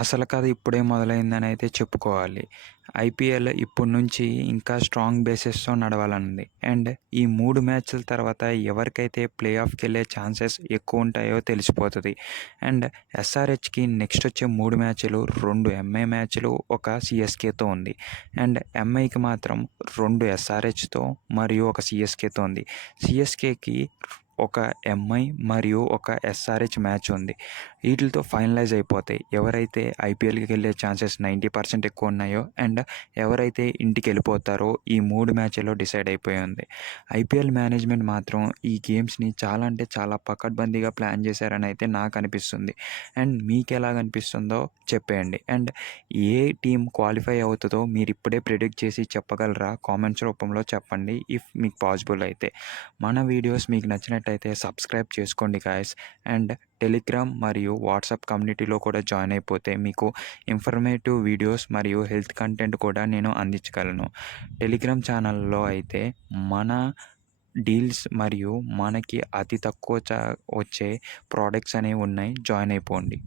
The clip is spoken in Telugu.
అసలు కథ ఇప్పుడే మొదలైందని అయితే చెప్పుకోవాలి. ఐపీఎల్ ఇప్పటి నుంచి ఇంకా స్ట్రాంగ్ బేసెస్‌తో నడవాలనుంది. అండ్ ఈ 3 మ్యాచ్‌ల తర్వాత ఎవరికైతే ప్లే ఆఫ్‌కెళ్ళే ఛాన్సెస్ ఎక్కువుంటాయో తెలిసిపోతది. అండ్ ఎస్ఆర్‌హెచ్‌కి నెక్స్ట్ వచ్చే 3 మ్యాచ్‌లు 2 ఎంఐ మ్యాచ్‌లు, ఒక సీఎస్‌కేతో ఉంది. అండ్ ఎంఐకి మాత్రం 2 ఎస్ఆర్‌హెచ్‌తో మరియు ఒక సీఎస్‌కేతో ఉంది. సీఎస్‌కేకి ఒక ఎంఐ మరియు ఒక ఎస్ఆర్‌హెచ్ మ్యాచ్ ఉంది. వీటిలతో ఫైనలైజ్ అయిపోతాయి. ఎవరైతే ఐపీఎల్‌కి వెళ్ళే ఛాన్సెస్ 90% ఎక్కువ ఉన్నాయో అండ్ ఎవరైతే ఇంటికెళ్ళిపోతారో ఈ 3 మ్యాచ్‌ల్లో డిసైడ్ అయిపోయి ఉంది. ఐపీఎల్ మేనేజ్మెంట్ మాత్రం ఈ గేమ్స్‌ని చాలా అంటే చాలా పకడ్బందీగా ప్లాన్ చేశారని అయితే నాకు అనిపిస్తుంది. అండ్ మీకెలాగనిపిస్తుందో చెప్పేయండి. అండ్ ఏ టీమ్ క్వాలిఫై అవుతదో మీరిప్పుడే ప్రిడిక్ట్ చేసి చెప్పగలరా? కామెంట్స్ రూపంలో చెప్పండి ఇఫ్ మీకు పాసిబుల్ అయితే. మన వీడియోస్ మీకు నచ్చినట్టయితే సబ్స్క్రైబ్ చేసుకోండి గాయ్స్. అండ్ టెలిగ్రామ్ మరియు వాట్సాప్ కమ్యూనిటీలో కూడా జాయిన్ అయిపోతే మీకు ఇన్ఫర్మేటివ్ వీడియోస్ మరియు హెల్త్ కంటెంట్ కూడా నేను అందించగలను. టెలిగ్రామ్ ఛానల్లో అయితే మన డీల్స్ మరియు మనకి అతి తక్కువ వచ్చే ప్రోడక్ట్స్ అనేవి ఉన్నాయి. జాయిన్ అయిపోండి.